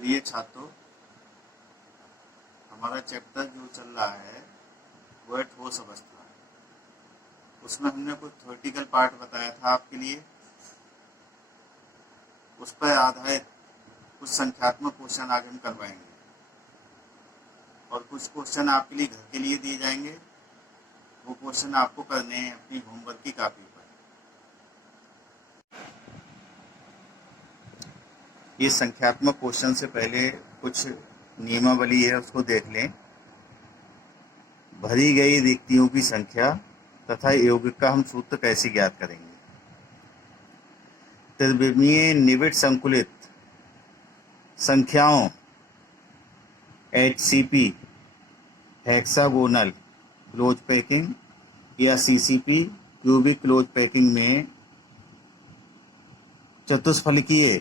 प्रिय छात्रों, हमारा चैप्टर जो चल रहा है वो है ठोस अवस्था। उसमें हमने कुछ थ्योरेटिकल पार्ट बताया था आपके लिए। उस पर आधारित कुछ संख्यात्मक क्वेश्चन आगे हम करवाएंगे और कुछ क्वेश्चन आपके लिए घर के लिए दिए जाएंगे। वो क्वेश्चन आपको करने हैं अपनी होमवर्क की कॉपी पर। ये संख्यात्मक क्वेश्चन से पहले कुछ नियमावली है, उसको देख लें। भरी गई रिक्तियों की संख्या तथा यौगिक का हम सूत्र कैसे ज्ञात करेंगे। त्रिविमीय निविड़ संकुलित संख्याओं HCP हेक्सागोनल क्लोज पैकिंग या CCP क्यूबिक क्लोज पैकिंग में चतुष्फलकीय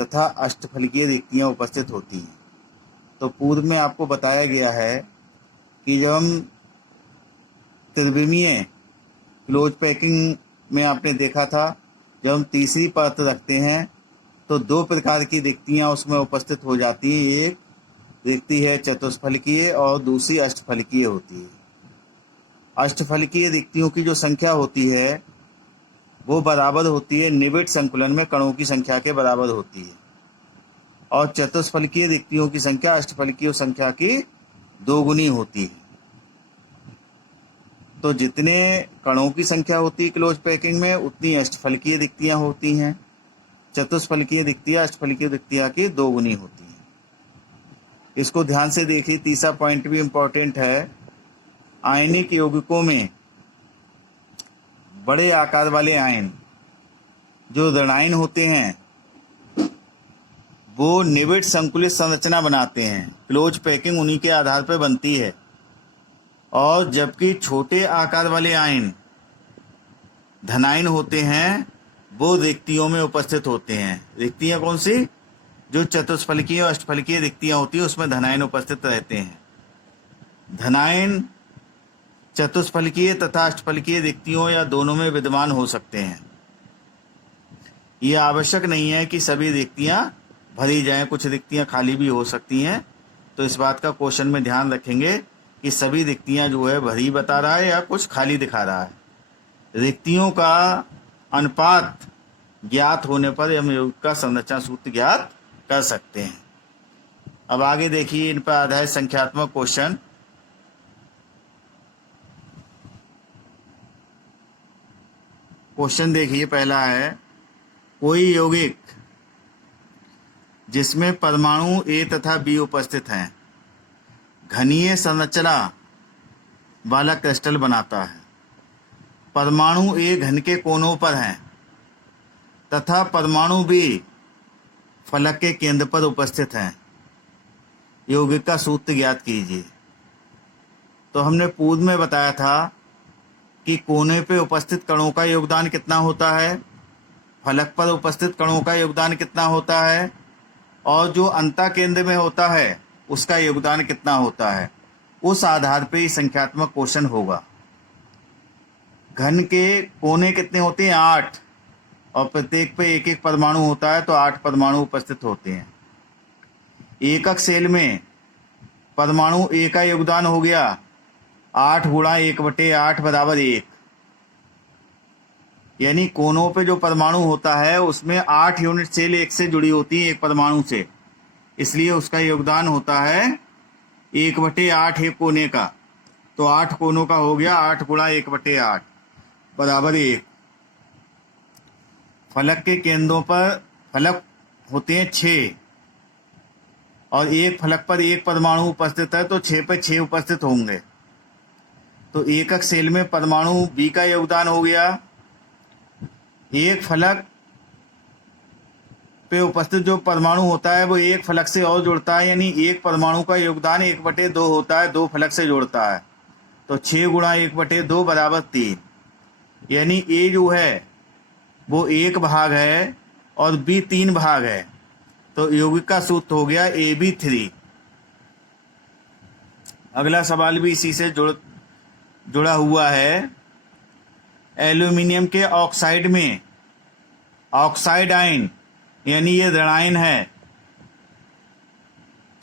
तथा अष्टफलकीय रिक्तियां उपस्थित होती हैं। तो पूर्व में आपको बताया गया है कि जब हम त्रिविमीय क्लोज पैकिंग में आपने देखा था, जब हम तीसरी परत रखते हैं तो दो प्रकार की रिक्तियां उसमें उपस्थित हो जाती हैं। एक रिक्ति है चतुष्फलकीय और दूसरी अष्टफलकीय होती है। अष्टफलकीय रिक्तियों की जो संख्या होती है वो बराबर होती है निविड़ संकुलन में कणों की संख्या के बराबर होती है, और चतुष्फलकीय रिक्तियों की संख्या अष्टफलकीय संख्या की दोगुनी होती है। तो जितने कणों की संख्या होती है क्लोज पैकिंग में, उतनी अष्टफलकीय रिक्तियां होती हैं। चतुष्फलकीय रिक्तियां अष्टफलकीय रिक्तियां की दोगुनी होती हैं। इसको ध्यान से देखिए। तीसरा पॉइंट भी इंपॉर्टेंट है। आयनिक यौगिकों में बड़े आकार वाले आयन जो ऋणायन होते हैं वो निविड़ संकुलित संरचना बनाते हैं। क्लोज पैकिंग उन्हीं के आधार पर बनती है। और जबकि छोटे आकार वाले आयन धनायन होते हैं वो रिक्तियों में उपस्थित होते हैं। रिक्तियां कौन सी? जो चतुष्फलकीय और अष्टफलकीय रिक्तियां होती है उसमें धनायन उपस्थित रहते हैं। धनायन चतुष्फलकीय तथा अष्टफलकीय रिक्तियों या दोनों में विद्यमान हो सकते हैं। यह आवश्यक नहीं है कि सभी रिक्तियां भरी जाएं, कुछ रिक्तियां खाली भी हो सकती हैं। तो इस बात का क्वेश्चन में ध्यान रखेंगे कि सभी रिक्तियां जो है भरी बता रहा है या कुछ खाली दिखा रहा है। रिक्तियों का अनुपात ज्ञात होने पर हम यौगिक का संरचना सूत्र ज्ञात कर सकते हैं। अब आगे देखिए इन पर आधारित संख्यात्मक क्वेश्चन। क्वेश्चन देखिए, पहला है कोई यौगिक जिसमें परमाणु A तथा B उपस्थित हैं घनीय संरचना वाला क्रिस्टल बनाता है। परमाणु A घन के कोनों पर हैं तथा परमाणु B फलक के केंद्र पर उपस्थित हैं। यौगिक का सूत्र ज्ञात कीजिए। तो हमने पूर्व में बताया था कि कोने पे उपस्थित कणों का योगदान कितना होता है, फलक पर उपस्थित कणों का योगदान कितना होता है, और जो अंतः केंद्र में होता है उसका योगदान कितना होता है। उस आधार पे ही संख्यात्मक क्वेश्चन होगा। घन के कोने कितने होते हैं? 8, और प्रत्येक पे एक एक परमाणु होता है, तो 8 परमाणु उपस्थित होते हैं। एकक सेल में परमाणु A का योगदान हो गया 8 गुणा 1/8 बराबर 1। यानी कोनों पे जो परमाणु होता है उसमें 8 यूनिट सेल एक से जुड़ी होती है, एक परमाणु से, इसलिए उसका योगदान होता है 1/8 एक कोने का। तो 8 कोनों का हो गया 8 गुणा 1/8 बराबर 1। फलक के केंद्रों पर फलक होते हैं 6, और एक फलक पर एक परमाणु उपस्थित है तो 6 पे 6 उपस्थित होंगे। तो एकक सेल में परमाणु B का योगदान हो गया। एक फलक पे उपस्थित जो परमाणु होता है वो एक फलक से और जुड़ता है, यानी एक परमाणु का योगदान 1/2 होता है, 2 फलक से जोड़ता है। तो 6 गुणा 1/2 बराबर 3। यानी A जो है वो 1 भाग है और B 3 भाग है। तो यौगिक का सूत्र हो गया AB3। अगला सवाल भी इसी से जुड़ा हुआ है। एल्यूमिनियम के ऑक्साइड में ऑक्साइड आयन, यानी ये ऋणायन है,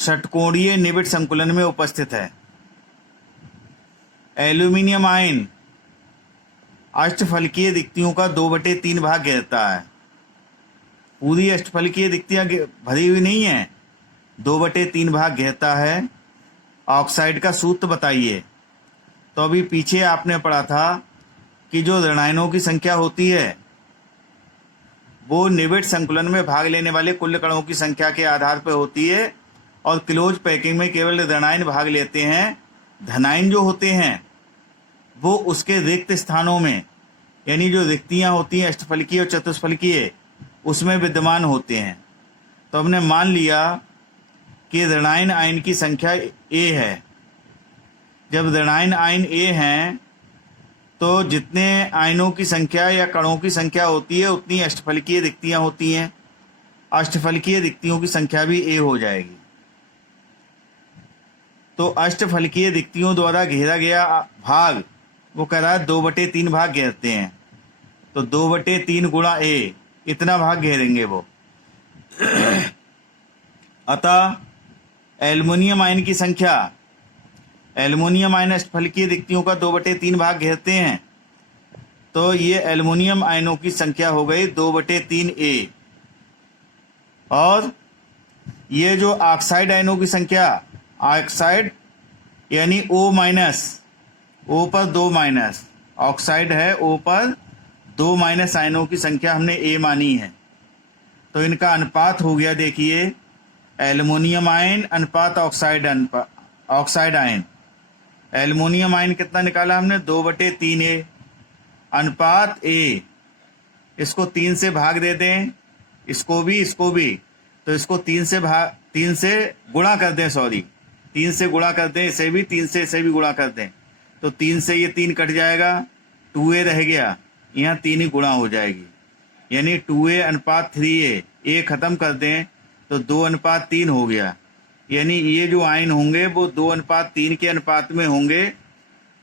षटकोणीय निबिड़ संकुलन में उपस्थित है। एल्यूमिनियम आयन अष्टफलकीय रिक्तियों का 2/3 भाग घेरता है। पूरी अष्टफलकीय रिक्तियां भरी हुई नहीं है, 2/3 भाग घेरता है। ऑक्साइड का सूत्र बताइए। तो अभी पीछे आपने पढ़ा था कि जो ऋणायनों की संख्या होती है वो निबिड़ संकुलन में भाग लेने वाले कुल कणों की संख्या के आधार पर होती है, और क्लोज पैकिंग में केवल ऋणायन भाग लेते हैं। धनायन जो होते हैं वो उसके रिक्त स्थानों में, यानी जो रिक्तियां होती हैं अष्टफलकीय और चतुष्फलकीय, उसमें विद्यमान होते हैं। तो हमने मान लिया कि ऋणायन आयन की संख्या ए है। जब ऋणायन आयन ए हैं तो जितने आयनों की संख्या या कणों की संख्या होती है उतनी अष्टफलकीय रिक्तियां होती हैं। अष्टफलकीय रिक्तियों की संख्या भी ए हो जाएगी। तो अष्टफलकीय रिक्तियों द्वारा घेरा गया भाग वो कह रहा है 2/3 भाग घेरते हैं। तो 2/3 गुणा ए, इतना भाग घेरेंगे वो। अतः एल्युमिनियम आयन की संख्या, एल्युमिनियम आयन अष्टफलकीय रिक्तियों का 2/3 भाग घेरते हैं। तो ये एल्युमिनियम आयनों की संख्या हो गई 2/3 ए। और ये जो ऑक्साइड आयनों की संख्या, ऑक्साइड यानी O माइनस, O पर 2 माइनस, ऑक्साइड है O पर 2 माइनस आयनों की संख्या हमने ए मानी है। तो इनका अनुपात हो गया, देखिए, एल्युमिनियम आयन अनुपात ऑक्साइड आयन। एल्युमिनियम आयन कितना निकाला हमने, 2/3 ए अनुपात ए। इसको 3 से भाग दे दें, इसको भी, तो इसको 3 से गुणा कर दें, 3 से गुणा कर दें, इसे भी 3 से इसे भी गुणा कर दें। तो 3 से ये 3 कट जाएगा, 2a रह गया, यहाँ 3 ही गुणा हो जाएगी, यानी 2a अनुपात 3a। ए खत्म कर दें तो 2:3 हो गया, यानी ये जो आयन होंगे वो 2:3 के अनुपात में होंगे।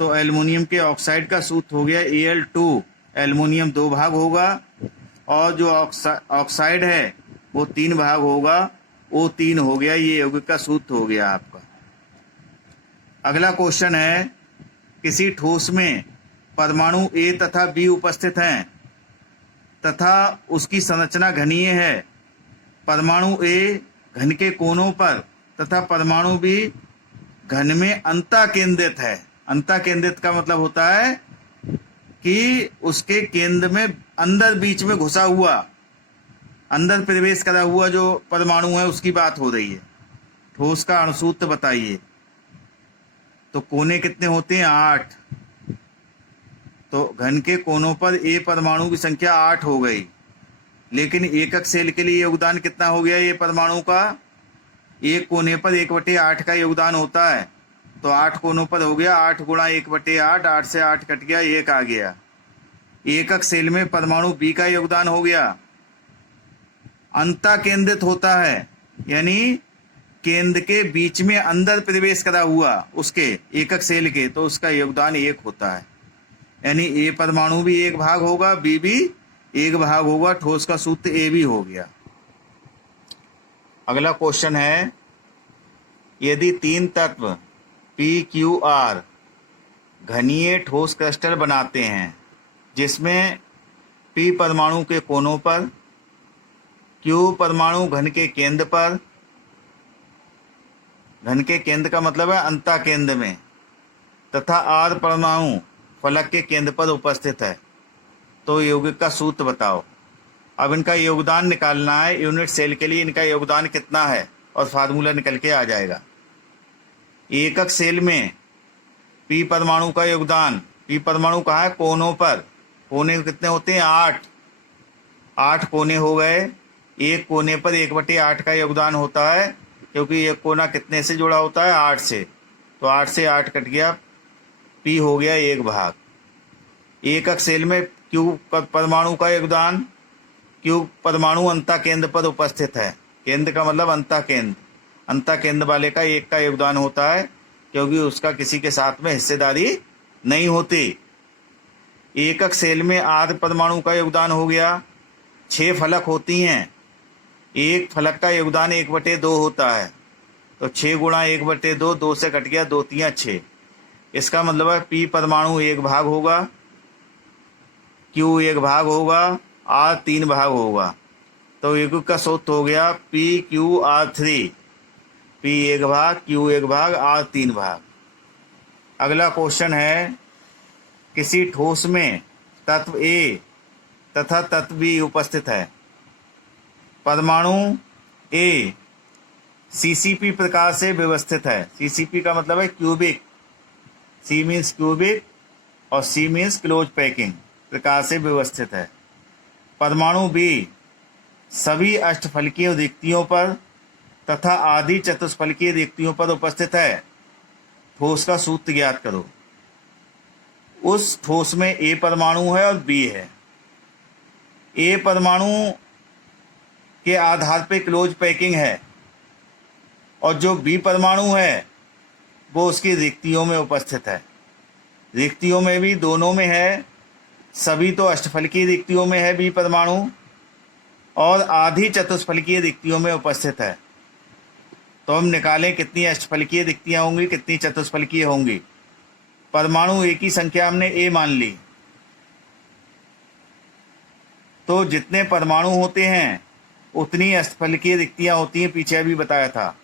तो एल्युमिनियम के ऑक्साइड का सूत्र हो गया Al2, एल्युमिनियम 2 भाग होगा, और जो ऑक्साइड है वो 3 भाग होगा, O3 हो गया। ये यौगिक का सूत्र हो गया आपका। अगला क्वेश्चन है, किसी ठोस में परमाणु A तथा B उपस्थित हैं तथा उसकी संरचना घनीय है। परमाणु A घन के कोनों पर तथा परमाणु B घन में अंतःकेंद्रित है। अंतःकेंद्रित का मतलब होता है कि उसके केंद्र में अंदर बीच में घुसा हुआ, अंदर प्रवेश करा हुआ जो परमाणु है उसकी बात हो रही है। ठोस का अणुसूत्र बताइए। तो कोने कितने होते हैं, 8। तो घन के कोनों पर ए परमाणु की संख्या 8 हो गई, लेकिन एकक सेल के लिए योगदान कितना हो गया ये परमाणु का, एक कोने पर 1/8 का योगदान होता है। तो 8 कोनों पर हो गया 8 गुणा 1/8, 8 से 8 कट गया, 1 आ गया। एकक सेल में परमाणु बी का योगदान हो गया, अंतःकेंद्रित होता है, यानी केंद्र के बीच में अंदर प्रवेश करा हुआ उसके एकक सेल के, तो उसका योगदान 1 होता है, यानी ए परमाणु भी 1 भाग होगा, बी भी 1 भाग होगा। ठोस का सूत्र ए भी हो गया। अगला क्वेश्चन है, यदि 3 तत्व PQR घनीय ठोस क्रिस्टल बनाते हैं जिसमें P परमाणु के कोनों पर, Q परमाणु घन के केंद्र पर, घन के केंद्र का मतलब है अंतःकेंद्र में, तथा R परमाणु फलक के केंद्र पर उपस्थित है, तो यौगिक का सूत्र बताओ। अब इनका योगदान निकालना है, यूनिट सेल के लिए इनका योगदान कितना है, और फार्मूला निकल के आ जाएगा। एकक सेल में P परमाणु का योगदान, P परमाणु कहाँ है, कोनों पर। कोने कितने होते हैं, 8 कोने हो गए। एक कोने पर 1/8 का योगदान होता है, क्योंकि एक कोना कितने से जुड़ा होता है, 8 से। तो 8 से 8 कट गया, P हो गया 1 भाग। एकक सेल में Q परमाणु का योगदान, Q परमाणु अंतःकेंद्र पर उपस्थित है। केंद्र का मतलब अंतःकेंद्र, अंतःकेंद्र वाले का 1 का योगदान होता है, क्योंकि उसका किसी के साथ में हिस्सेदारी नहीं होती। एकक सेल में R परमाणु का योगदान हो गया। 6 फलक होती हैं, एक फलक का योगदान 1/2 होता है, तो 6 गुणा 1/2, 2 से कट गया, 2 तियां 6। इसका मतलब है P परमाणु 1 भाग होगा, Q 1 भाग होगा, R 3 भाग होगा। तो एक का सूत्र हो गया PQR3, P 1 भाग, Q 1 भाग, R 3 भाग। अगला क्वेश्चन है, किसी ठोस में तत्व A तथा तत्व B उपस्थित है। परमाणु A CCP प्रकार से व्यवस्थित है। CCP का मतलब है क्यूबिक, C मीन्स क्यूबिक और C मीन्स क्लोज पैकिंग प्रकार से व्यवस्थित है। परमाणु B सभी अष्टफलकीय रिक्तियों पर तथा आदि चतुष्फलकीय रिक्तियों पर उपस्थित है। ठोस का सूत्र ज्ञात करो। उस ठोस में A परमाणु है और B है। A परमाणु के आधार पे क्लोज पैकिंग है और जो B परमाणु है वो उसकी रिक्तियों में उपस्थित है। रिक्तियों में भी दोनों में है, सभी तो अष्टफलकीय रिक्तियों में है B परमाणु और आधी चतुष्फलकीय रिक्तियों में उपस्थित है। तो हम निकालें कितनी अष्टफलकीय रिक्तियां होंगी, कितनी चतुष्फलकीय होंगी। परमाणु एक ही संख्या हमने A मान ली, तो जितने परमाणु होते हैं उतनी अष्टफलकीय रिक्तियां होती हैं, पीछे अभी बताया था।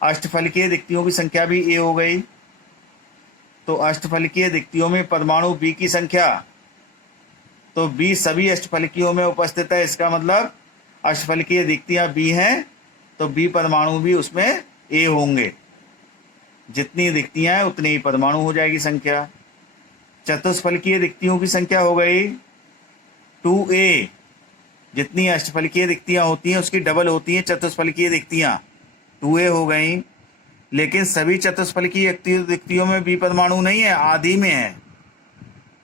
अष्टफलकीय रिक्तियों की संख्या भी A हो गई, तो अष्टफलकीय रिक्तियों में परमाणु B की संख्या, तो B सभी अष्टफलकीयों में उपस्थित है। इसका मतलब अष्टफलकीय रिक्तियां B हैं तो B परमाणु भी उसमें A होंगे। जितनी रिक्तियां हैं उतनी ही परमाणु हो जाएगी संख्या। चतुष्फलकीय रिक्तियों की संख्या हो गई 2A। जितनी अष्टफलकीय रिक्तियां होती हैं उसकी डबल होती हैं चतुष्फलकीय रिक्तियां, 2A हो गई। लेकिन सभी चतुष्फलकीय रिक्तियों में B परमाणु नहीं है, आधी में है।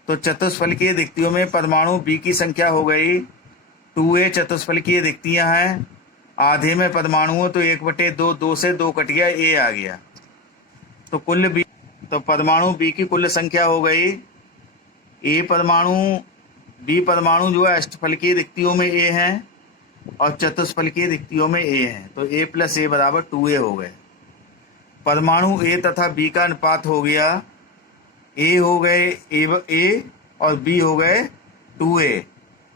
तो चतुष्फलकीय रिक्तियों में परमाणु B की संख्या हो गई 2A। चतुष्फलकीय रिक्तियां हैं, आधे में परमाणु हो तो 1/2, 2 से 2 कट गया, A आ गया। तो कुल B, तो परमाणु B की कुल संख्या हो गई A परमाणु, B परमाणु जो है अष्टफलकीय रिक्तियों में A हैं और चतुष्फलकीय रिक्तियों में A हैं, तो A + A बराबर 2A हो गए। परमाणु A तथा B का अनुपात हो गया, A हो गए A और B हो गए 2A।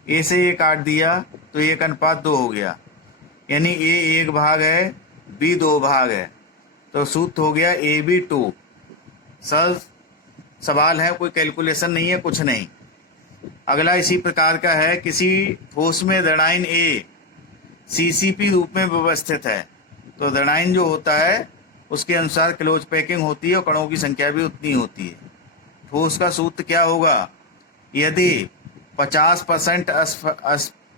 A से A काट दिया तो 1:2 हो गया, यानी A 1 भाग है, B 2 भाग है। तो सूत्र हो गया AB2। सर सवाल है, कोई कैलकुलेशन नहीं है, कुछ नहीं। अगला इसी प्रकार का है, किसी ठोस में ऋणायन A CCP रूप में व्यवस्थित है। तो ऋणायन जो होता है उसके अनुसार क्लोज पैकिंग होती है और कणों की संख्या भी उतनी होती है। ठोस का सूत्र क्या होगा, यदि 50%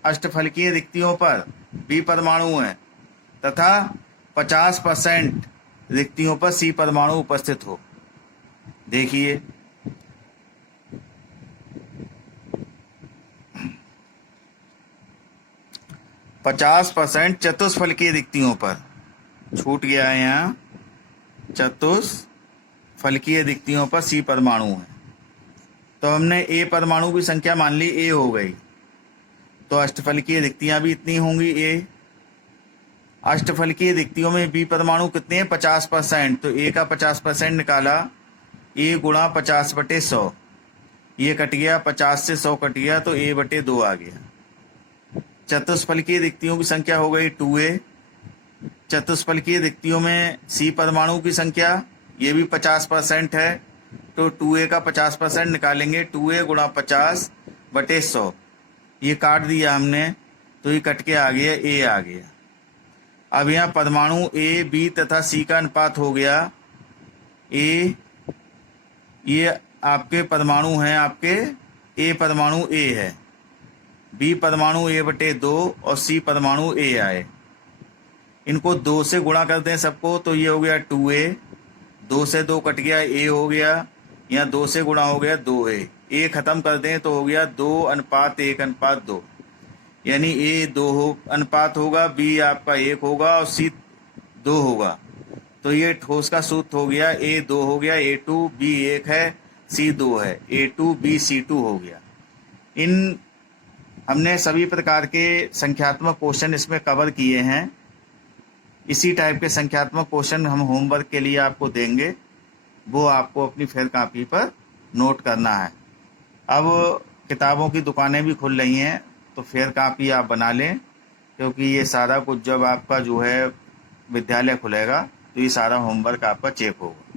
अष्टफलकीय रिक्तियों पर B परमाणु है तथा 50% रिक्तियों पर C परमाणु उपस्थित हो। देखिए, पचास % चतुष्फलकीय रिक्तियों पर, छूट गया है यहाँ, चतुष्फलकीय रिक्तियों पर C परमाणु है। तो हमने A परमाणु की संख्या मान ली, A हो गई, तो अष्टफलकीय रिक्तियां भी इतनी होंगी A। अष्टफलकीय रिक्तियों में B परमाणु कितने हैं, 50%, तो A का 50% निकाला, A गुणा 50/100, ये कट गया, 50 से 100 कट गया तो A/2 आ गया। चतुष्फलकीय रिक्तियों की संख्या हो गई 2A। चतुष्फलकीय रिक्तियों में C परमाणु की संख्या, ये भी 50% है, तो 2A का 50% निकालेंगे, 2A गुणा 50/100, ये काट दिया हमने तो ये कट के आ गया, A आ गया। अब यहाँ परमाणु A, B तथा C का अनुपात हो गया, A, ये आपके परमाणु हैं, आपके A परमाणु A है, B परमाणु A/2 और C परमाणु A आए। इनको 2 से गुणा कर दें सबको, तो ये हो गया 2A, 2 से 2 कट गया, A हो गया, यहाँ 2 से गुणा हो गया 2A, A खत्म कर दें तो हो गया 2:1:2, यानी A 2 अनुपात होगा, B आपका 1 होगा और C 2 होगा। तो ये ठोस का सूत्र हो गया, A 2 हो गया, A2, B 1 है, C 2 है, A2BC2 हो गया। इन हमने सभी प्रकार के संख्यात्मक क्वेश्चन इसमें कवर किए हैं। इसी टाइप के संख्यात्मक क्वेश्चन हम होमवर्क के लिए आपको देंगे, वो आपको अपनी फेयर कॉपी पर नोट करना है। अब किताबों की दुकानें भी खुल रही हैं, तो फेयर कॉपी आप बना लें, क्योंकि ये सारा कुछ जब आपका जो है विद्यालय खुलेगा तो ये सारा होमवर्क आपका चेक होगा।